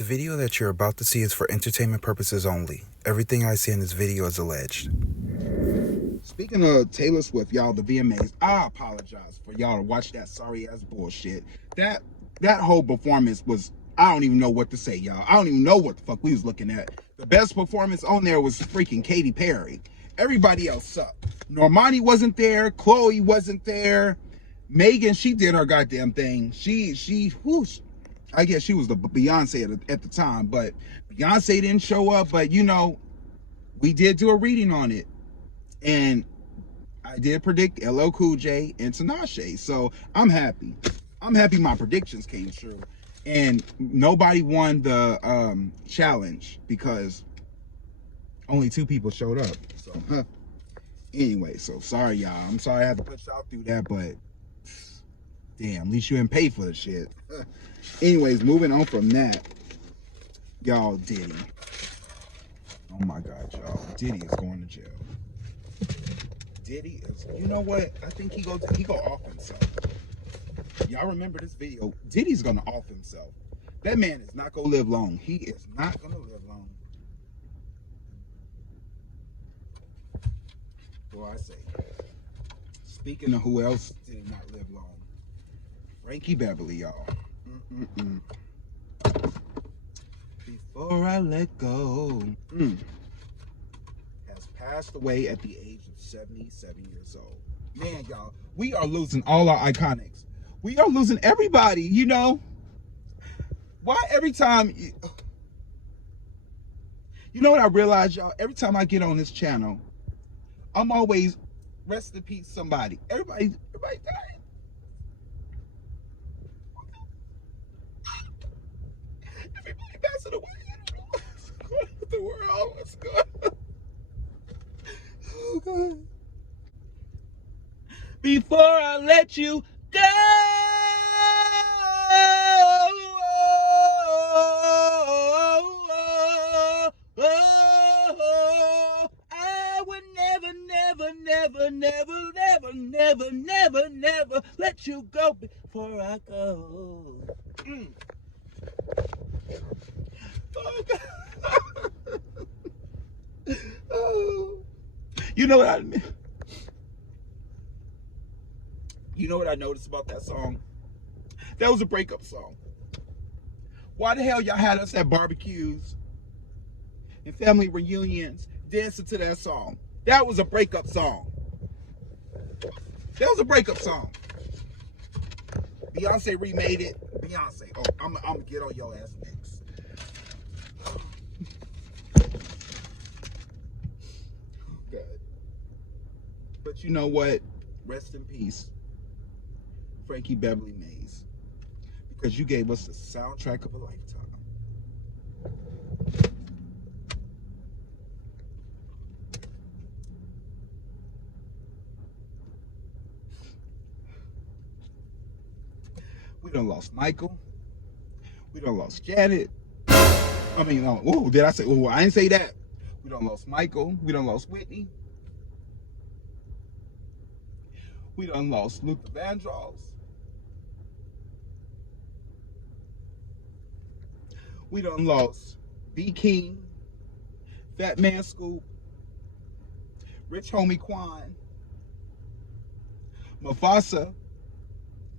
The video that you're about to see is for entertainment purposes only. Everything I say in this video is alleged. Speaking of Taylor Swift, y'all, the VMAs, I apologize for y'all to watch that sorry ass bullshit. That whole performance was, I don't even know what to say, y'all. I don't even know what the fuck we was looking at. The best performance on there was freaking Katy Perry. Everybody else sucked. Normani wasn't there. Chloe wasn't there. Megan, she did her goddamn thing. Whoosh. I guess she was the Beyonce at the time, but Beyonce didn't show up. But you know, we did do a reading on it, and I did predict LL Cool J and Tinashe. So I'm happy. I'm happy my predictions came true, and nobody won the challenge because only 2 people showed up. So anyway, so sorry y'all. I'm sorry I had to put y'all through that, but damn, at least you didn't pay for the shit. Anyways, moving on from that, y'all, Diddy. Oh my God, y'all. Diddy is going to jail. Diddy is, you know what? I think he go off himself. Y'all remember this video? Diddy's gonna off himself. That man is not gonna live long. He is not gonna live long. What do I say? Speaking of who else did not live long, Frankie Beverly, y'all. Before I let go, has passed away at the age of 77 years old. Man, y'all, we are losing all our iconics. We are losing everybody, you know. Why every time, you know what I realize, y'all? Every time I get on this channel, I'm always rest in peace somebody. Everybody died. Everybody passing away. I don't know what's going on with the world. What's going on? Oh God. Before I let you go, I would never let you go before I go. Oh God. Oh. You know what I mean? You know what I noticed about that song? That was a breakup song. Why the hell y'all had us at barbecues and family reunions dancing to that song? That was a breakup song. That was a breakup song. Beyonce remade it. Beyonce. Oh, I'm gonna get on your ass next. Good. But you know what? Rest in peace, Frankie Beverly Mays, because you gave us the soundtrack of a lifetime. We done lost Michael. We done lost Janet. I mean, oh, did I say? Oh, I didn't say that. We done lost Michael. We done lost Whitney. We done lost Luther Vandross. We done lost B. King, Fat Man Scoop, Rich Homie Quan, Mufasa,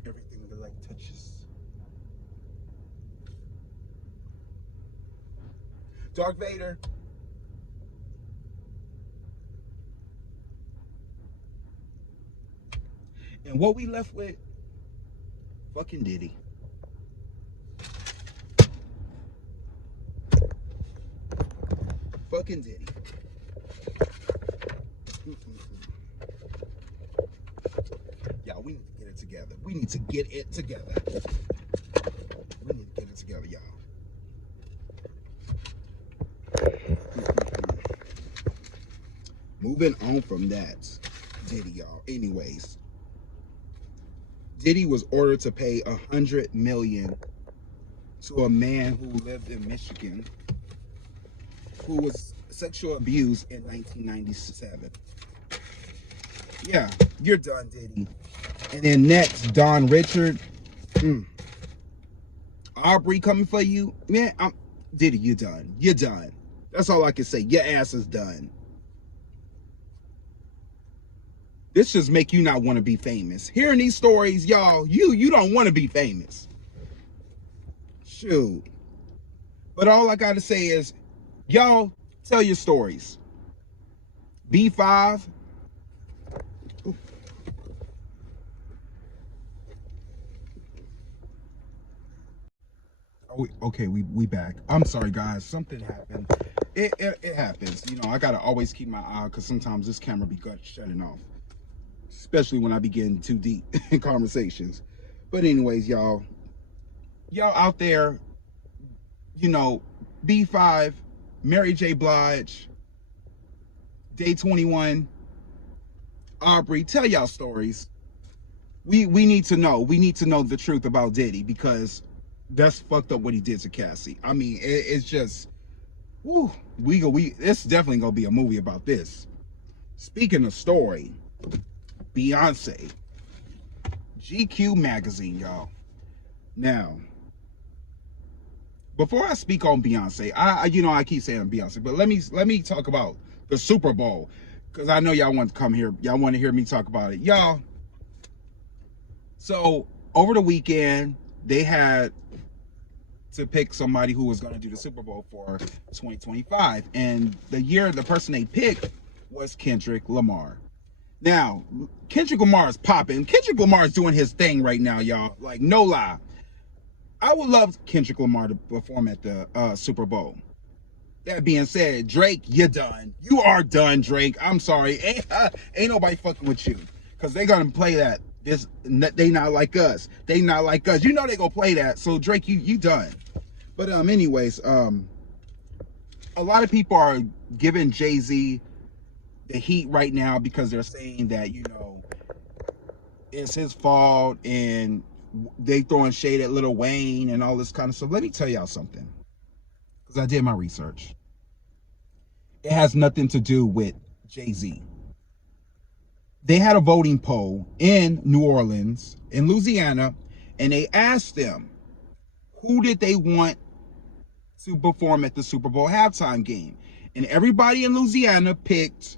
everything the light touches. Darth Vader. And what we left with? Fucking Diddy. Fucking Diddy. Y'all, we need to get it together. We need to get it together. We need to get it together, y'all. Moving on from that, Diddy, y'all. Anyways, Diddy was ordered to pay $100 million to a man who lived in Michigan who was sexual abused in 1997. Yeah, you're done, Diddy. And then next, Don Richard. Aubrey coming for you. Man, Diddy, you done. You're done. That's all I can say. Your ass is done. This just make you not want to be famous. Hearing these stories, y'all, you don't want to be famous. Shoot. But all I got to say is, y'all, tell your stories. B5. Ooh. Oh, okay, we back. I'm sorry, guys. Something happened. It happens. You know, I got to always keep my eye, because sometimes this camera be shutting off. Especially when I be getting too deep in conversations. But anyways, y'all out there, you know, B5, Mary J. Blige, Day 21, Aubrey, tell y'all stories. We need to know. We need to know the truth about Diddy, because that's fucked up what he did to Cassie. I mean, it's just, whew, it's definitely gonna be a movie about this. Speaking of story, Beyonce, GQ magazine, y'all. Now, before I speak on Beyonce, I keep saying Beyonce, but let me talk about the Super Bowl, because I know y'all want to come here. Y'all want to hear me talk about it, y'all. So over the weekend, they had to pick somebody who was going to do the Super Bowl for 2025, and the person they picked was Kendrick Lamar. Now, Kendrick Lamar is popping. Kendrick Lamar is doing his thing right now, y'all. Like, no lie. I would love Kendrick Lamar to perform at the Super Bowl. That being said, Drake, you're done. You are done, Drake. I'm sorry. Ain't nobody fucking with you, because they're going to play that. They not like us. They not like us. You know they gonna play that. So Drake, you done. But anyways, a lot of people are giving Jay-Z the heat right now, because they're saying that, you know, it's his fault, and they throwing shade at Lil Wayne and all this kind of stuff. Let me tell y'all something, because I did my research. It has nothing to do with Jay-Z. They had a voting poll in New Orleans, in Louisiana, and they asked them, who did they want to perform at the Super Bowl halftime game? And everybody in Louisiana picked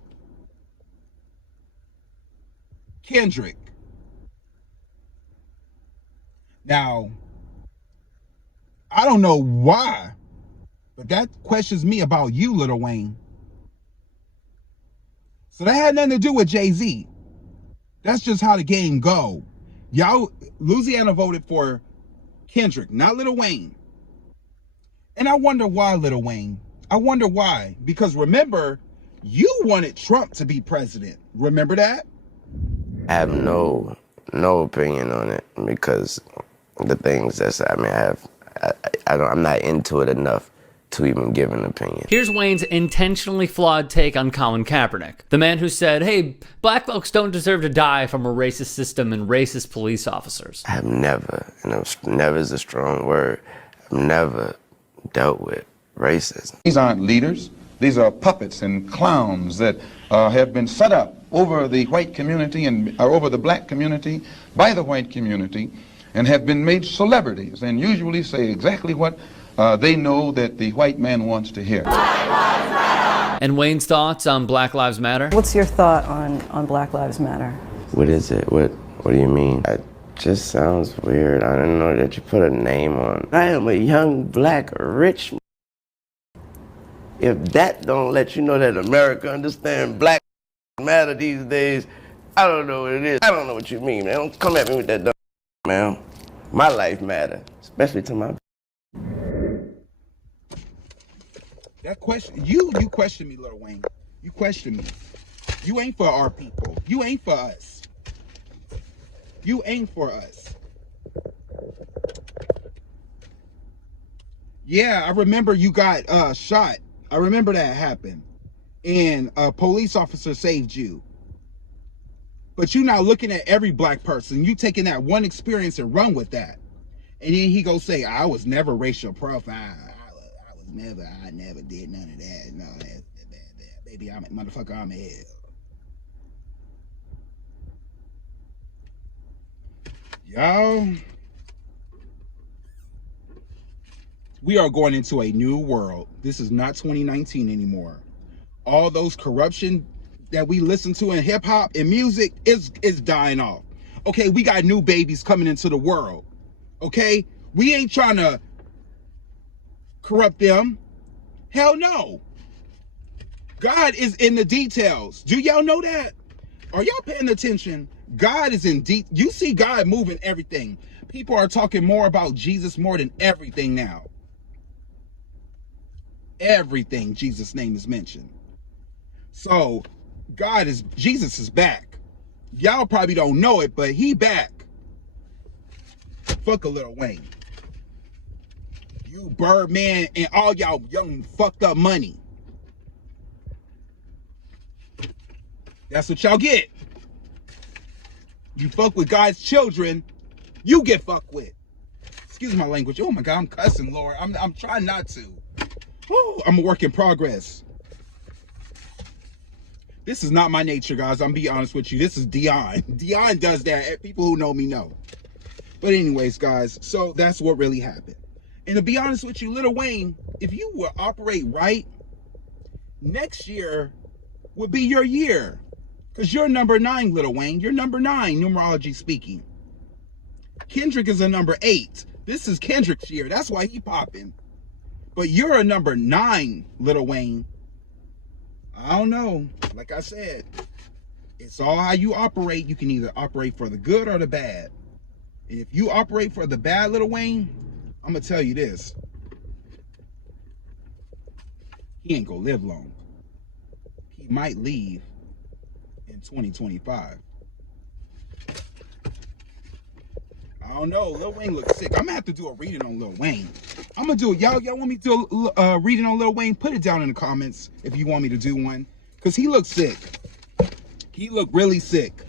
Kendrick. Now, I don't know why, but that questions me about you, Lil Wayne. So that had nothing to do with Jay-Z. That's just how the game go. Y'all, Louisiana voted for Kendrick, not Lil Wayne. And I wonder why, Lil Wayne. I wonder why. Because remember, you wanted Trump to be president. Remember that? I have no opinion on it, because the things I'm not into it enough to even give an opinion. Here's Wayne's intentionally flawed take on Colin Kaepernick, the man who said, hey, black folks don't deserve to die from a racist system and racist police officers. I have never, never is a strong word, I've never dealt with racism. These aren't leaders. These are puppets and clowns that have been set up over the white community and over the black community by the white community, and have been made celebrities, and usually say exactly what they know that the white man wants to hear. And Wayne's thoughts on Black Lives Matter? What's your thought on Black Lives Matter? What is it? What do you mean? It just sounds weird. I don't know that you put a name on. I am a young, black, rich. If that don't let you know that America understands Black Matter these days, I don't know what it is. I don't know what you mean, man. Don't come at me with that dumb, man. My life matter, especially to my. That question, you question me, Lil Wayne. You question me. You ain't for our people. You ain't for us. You ain't for us. Yeah, I remember you got shot. I remember that happened. And a police officer saved you. But you now looking at every black person. You taking that one experience and run with that. And then he go say, I was never racial profile. I never did none of that. No, that's bad. Baby, motherfucker, I'm a hell. Y'all, We are going into a new world. This is not 2019 anymore. All those corruption that we listen to in hip hop and music is dying off. Okay, we got new babies coming into the world. Okay, we ain't trying to corrupt them. Hell no. God is in the details. Do y'all know that? Are y'all paying attention? God is in deep. You see God moving everything. People are talking more about Jesus more than everything now. Everything Jesus' name is mentioned. So Jesus is back. Y'all probably don't know it, but he back. Fuck a Lil Wayne. You Birdman and all y'all young fucked up money. That's what y'all get. You fuck with God's children, you get fucked with. Excuse my language. Oh my God, I'm cussing, Lord. I'm trying not to. Woo, I'm a work in progress. This is not my nature, guys. I'm be honest with you. This is Dion. Dion does that. People who know me know. But anyways, guys, so that's what really happened. And to be honest with you, Lil Wayne, if you will operate right, next year would be your year. Because you're number 9, Lil Wayne. You're number 9, numerology speaking. Kendrick is a number 8. This is Kendrick's year. That's why he popping. But you're a number 9, Lil Wayne. I don't know. Like I said, it's all how you operate. You can either operate for the good or the bad. And if you operate for the bad, Lil Wayne, I'm going to tell you this. He ain't going to live long. He might leave in 2025. I don't know. Lil Wayne looks sick. I'm going to have to do a reading on Lil Wayne. I'm going to do it. Y'all want me to do a reading on Lil Wayne? Put it down in the comments if you want me to do one. Because he looks sick. He looked really sick.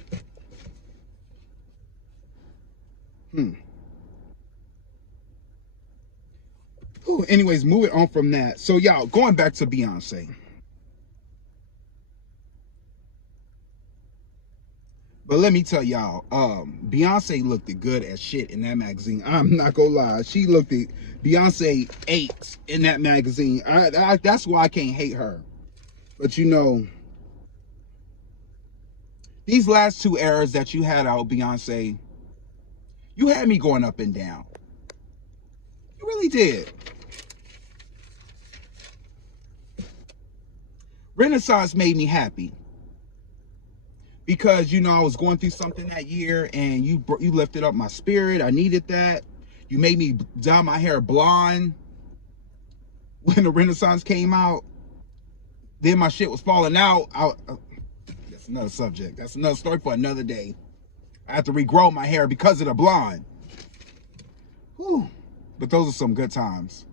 Anyways, moving on from that. So y'all, going back to Beyonce. But let me tell y'all, Beyonce looked good as shit in that magazine. I'm not gonna lie. She looked at Beyonce 8 in that magazine. That's why I can't hate her. But you know, these last 2 eras that you had out, Beyonce, you had me going up and down. You really did. Renaissance made me happy. Because, you know, I was going through something that year and you lifted up my spirit. I needed that. You made me dye my hair blonde when the Renaissance came out. Then my shit was falling out. That's another subject. That's another story for another day. I had to regrow my hair because of the blonde. Whew. But those are some good times.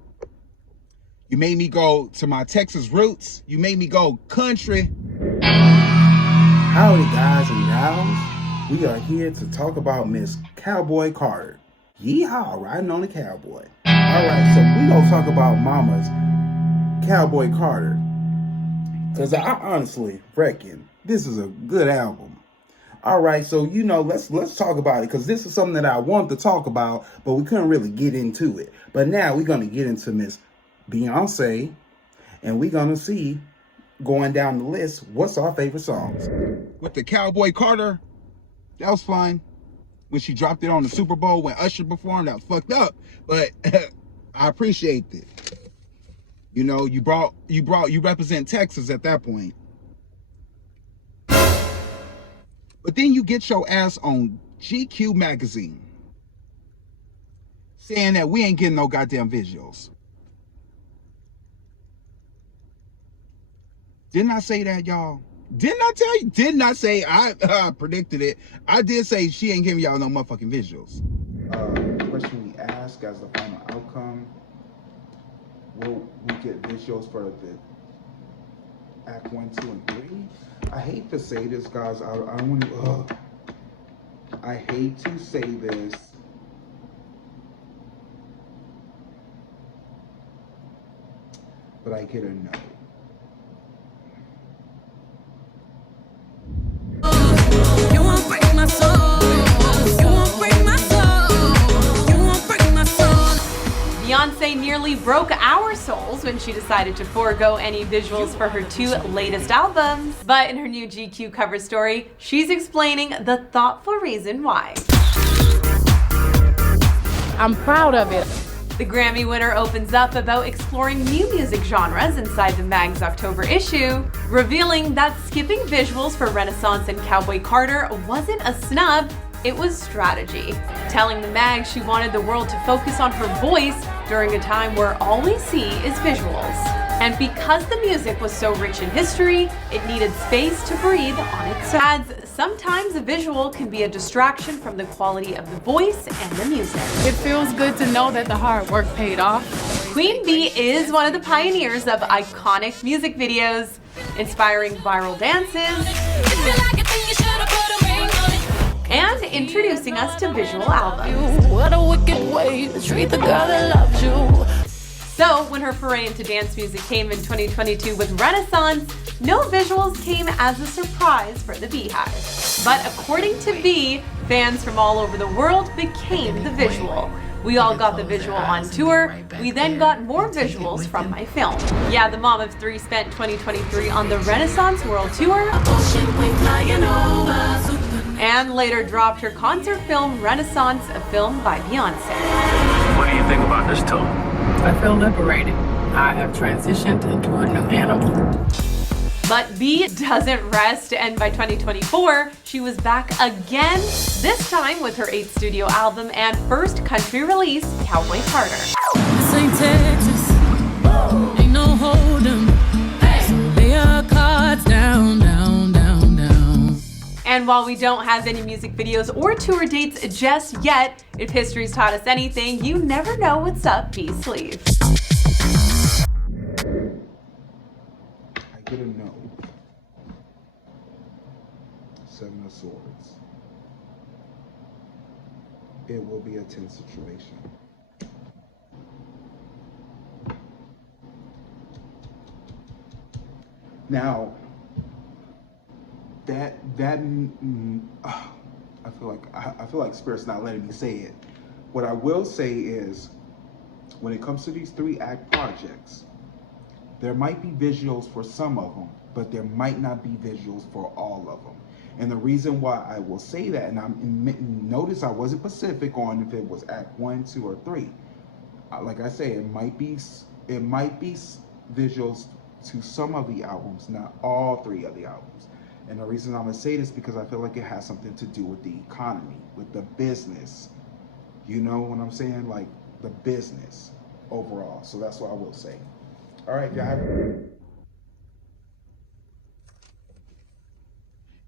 You made me go to my Texas roots. You made me go country. Howdy guys and gals, we are here to talk about Miss Cowboy Carter. Yeehaw, riding on the cowboy. Alright, so we gonna talk about Mama's Cowboy Carter. Cause I honestly reckon this is a good album. Alright, so you know, let's talk about it, because this is something that I wanted to talk about, but we couldn't really get into it. But now we're gonna get into Miss Beyonce, and we're gonna see, going down the list, what's our favorite songs. With the Cowboy Carter, that was fine. When she dropped it on the Super Bowl when Usher performed, that was fucked up. But I appreciate it. You know, you represent Texas at that point. But then you get your ass on GQ magazine saying that we ain't getting no goddamn visuals. Didn't I say that, y'all? Didn't I tell you? Didn't I say I predicted it? I did say she ain't giving y'all no motherfucking visuals. The question we ask as the final outcome, will we get visuals for the Act 1, 2, and 3? I hate to say this, guys. I hate to say this. But I get a no. Beyonce Beyonce nearly broke our souls when she decided to forego any visuals for her 2 latest albums. But in her new GQ cover story, she's explaining the thoughtful reason why. I'm proud of it. The Grammy winner opens up about exploring new music genres inside the mag's October issue, revealing that skipping visuals for Renaissance and Cowboy Carter wasn't a snub, it was strategy. Telling the mag she wanted the world to focus on her voice during a time where all we see is visuals. And because the music was so rich in history, it needed space to breathe on its own. Sometimes a visual can be a distraction from the quality of the voice and the music. It feels good to know that the hard work paid off. Queen Bee is one of the pioneers of iconic music videos, inspiring viral dances, and introducing us to visual albums. What a wicked way to treat the girl that loved you. So when her foray into dance music came in 2022 with Renaissance, no visuals came as a surprise for the Beehive. But according to Bee, fans from all over the world became the visual. We all got the visual on tour, we then got more visuals from my film. Yeah, the mom of 3 spent 2023 on the Renaissance World Tour, and later dropped her concert film Renaissance, a film by Beyonce. What do you think about this tour? I feel liberated. I have transitioned into a new animal. But Bee doesn't rest, and by 2024, she was back again, this time with her 8th studio album and first country release, Cowboy Carter. This ain't Texas. Ain't no hold'em. So lay your cards down, down, down, down. And while we don't have any music videos or tour dates just yet, if history's taught us anything, you never know what's up Bee's sleeve. I get a no. 7 of Swords. It will be a tense situation. Now, I feel like Spirit's not letting me say it. What I will say is, when it comes to these 3-act projects, there might be visuals for some of them, but there might not be visuals for all of them. And the reason why I will say that, and notice I wasn't specific on if it was Act 1, 2, or 3. Like I say, it might be visuals to some of the albums, not all 3 of the albums. And the reason I'm gonna say this because I feel like it has something to do with the economy, with the business. You know what I'm saying? Like the business overall. So that's what I will say. All right, y'all.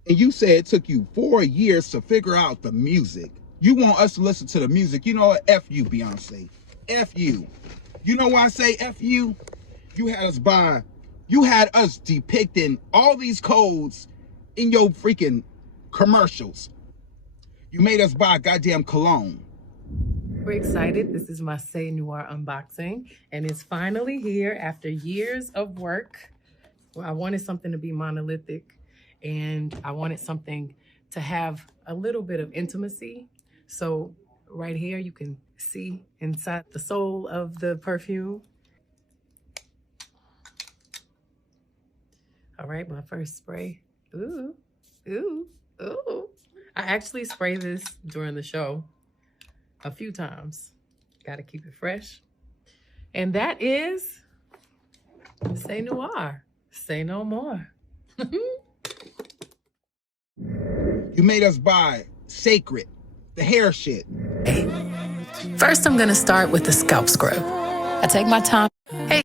And you said it took you 4 years to figure out the music. You want us to listen to the music. You know what? F you, Beyonce. F you. You know why I say F you? You had us depicting all these codes in your freaking commercials. You made us buy goddamn cologne. We're excited. This is my Say Noir unboxing, and it's finally here after years of work. Well, I wanted something to be monolithic, and I wanted something to have a little bit of intimacy. So right here, you can see inside the soul of the perfume. All right, my first spray. Ooh, ooh, ooh. I actually spray this during the show a few times. Got to keep it fresh. And that is Say Noir. Say no more. You made us buy Sacred, the hair shit. First, I'm going to start with the scalp scrub. I take my time. Hey,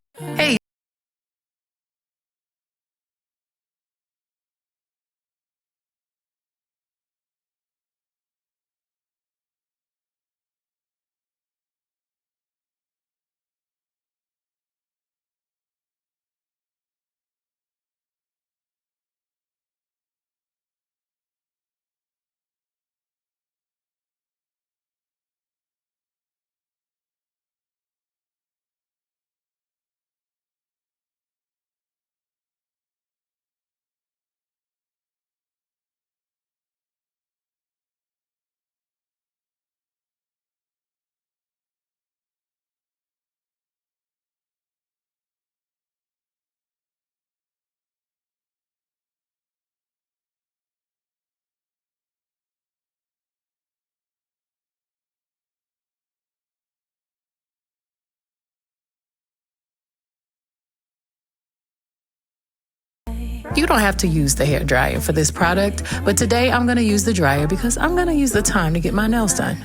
You don't have to use the hair dryer for this product, but today I'm gonna use the dryer because I'm gonna use the time to get my nails done.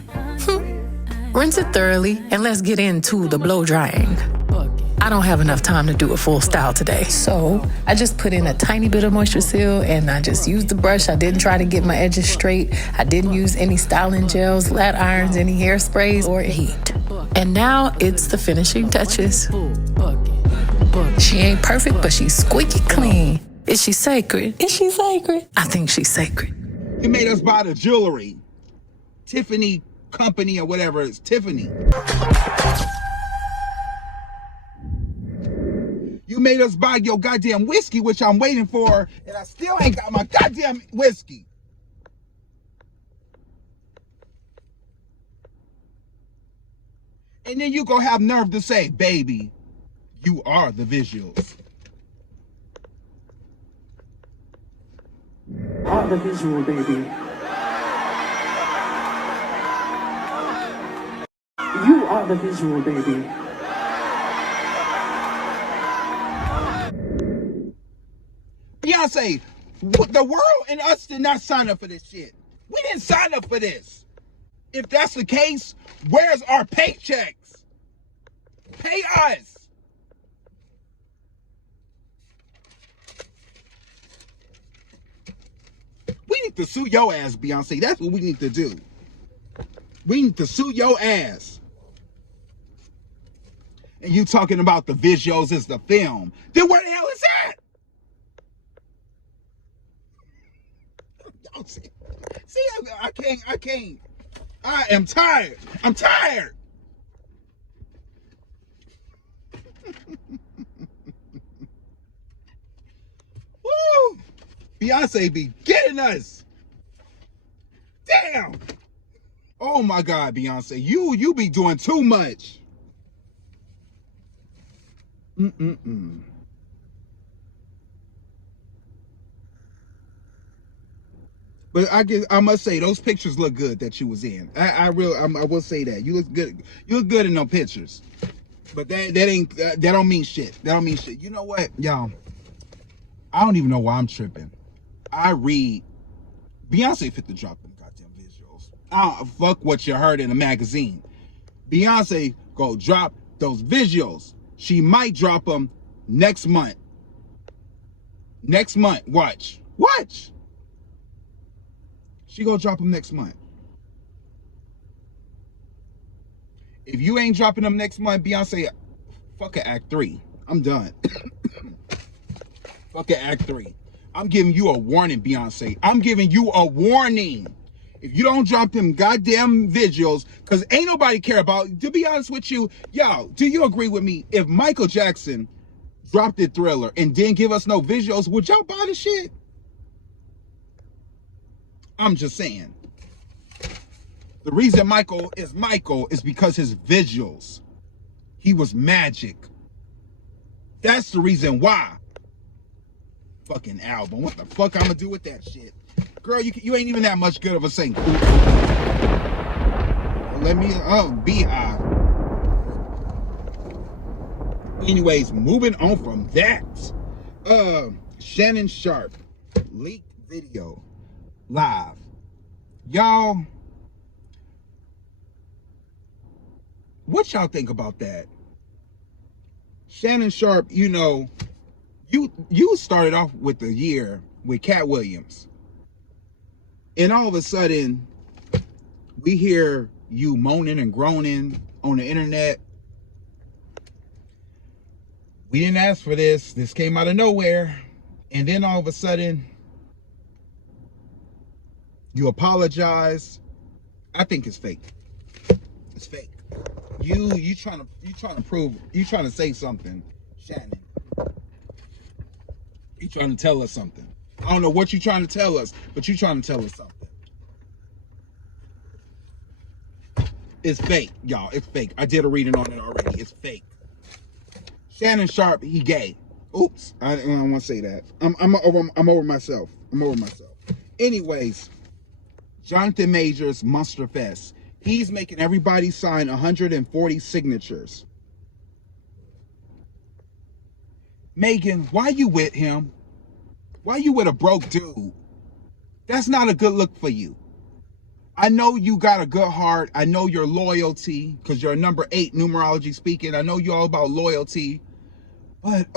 Rinse it thoroughly and let's get into the blow drying. I don't have enough time to do a full style today, so I just put in a tiny bit of moisture seal and I just used the brush. I didn't try to get my edges straight. I didn't use any styling gels, flat irons, any hairsprays, or heat. And now it's the finishing touches. She ain't perfect, but she's squeaky clean. Is she sacred? Is she sacred? I think she's sacred. You made us buy the jewelry. Tiffany Company or whatever it's Tiffany. You made us buy your goddamn whiskey, which I'm waiting for, and I still ain't got my goddamn whiskey. And then you gonna have nerve to say, baby, you are the visuals. Are the visual, baby. You are the visual, baby. Beyonce, the world and us did not sign up for this shit. We didn't sign up for this. If that's the case, where's our paychecks? Pay us. We need to sue your ass, Beyonce. That's what we need to do. We need to sue your ass. And you talking about the visuals is the film. Then where the hell is that? See, I can't. I am tired. I'm tired. Woo! Beyonce be getting us. Damn. Oh my God, Beyonce, you be doing too much. But I must say those pictures look good that you was in. I will say that you look good. You look good in those pictures. But that don't mean shit. That don't mean shit. You know what, y'all? I don't even know why I'm tripping. I read Beyonce fit to drop them goddamn visuals. I don't fuck what you heard in the magazine. Beyonce go drop those visuals. She might drop them next month. Next month. Watch. She gonna drop them next month. If you ain't dropping them next month, Beyonce, fuck a Act 3. I'm done. Fuck a Act 3. I'm giving you a warning, Beyonce. I'm giving you a warning. If you don't drop them goddamn visuals, because ain't nobody care about, to be honest with you, y'all, do you agree with me? If Michael Jackson dropped the Thriller and didn't give us no visuals, would y'all buy the shit? I'm just saying. The reason Michael is because his visuals. He was magic. That's the reason why. Fucking album. What the fuck I'm gonna do with that shit? Girl, you ain't even that much good of a singer. Let me be high. Anyways, moving on from that. Shannon Sharp leaked video live. Y'all, what y'all think about that? Shannon Sharp, you know, you started off with the year with Cat Williams. And all of a sudden, we hear you moaning and groaning on the internet. We didn't ask for this. This came out of nowhere. And then all of a sudden, you apologize. I think it's fake. It's fake. You trying to prove, you trying to say something, Shannon. You trying to tell us something. I don't know what you're trying to tell us, but you're trying to tell us something. It's fake, y'all. It's fake. I did a reading on it already. It's fake. Shannon Sharp, he gay. Oops, I don't want to say that. I'm over myself. I'm over myself. Anyways, Jonathan Majors Monster Fest. He's making everybody sign 140 signatures. Megan, why you with him? Why you with a broke dude? That's not a good look for you. I know you got a good heart. I know your loyalty, because you're a number 8 numerology speaking. I know you're all about loyalty. But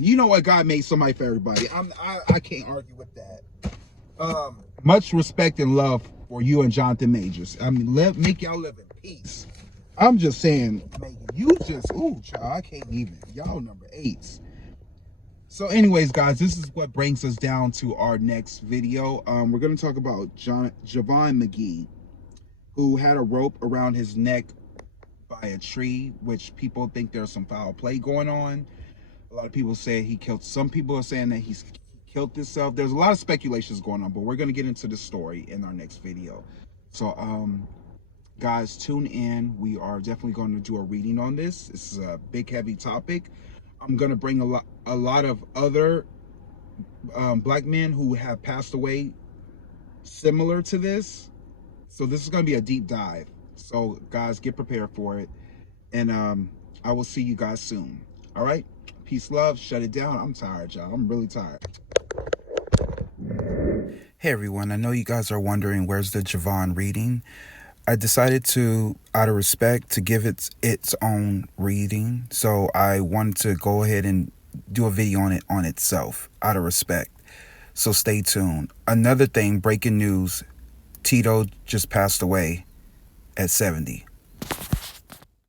you know what? God made somebody for everybody. I can't argue with that. Much respect and love for you and Jonathan Majors. I mean, make y'all live in peace. I'm just saying, Megan, you just, ooh, child, I can't even. Y'all number 8s. So anyways, guys, this is what brings us down to our next video. We're going to talk about Javion Magee, who had a rope around his neck by a tree, which people think there's some foul play going on. A lot of people say he killed. Some people are saying that he killed himself. There's a lot of speculations going on, but we're going to get into the story in our next video. So, guys, tune in. We are definitely going to do a reading on this. This is a big, heavy topic. I'm going to bring a lot of other black men who have passed away similar to this. So this is going to be a deep dive. So, guys, get prepared for it. And I will see you guys soon. All right? Peace, love. Shut it down. I'm tired, y'all. I'm really tired. Hey everyone, I know you guys are wondering where's the Javion reading. I decided to, out of respect, to give it its own reading. So I wanted to go ahead and do a video on it on itself, out of respect. So stay tuned. Another thing, breaking news, Tito just passed away at 70.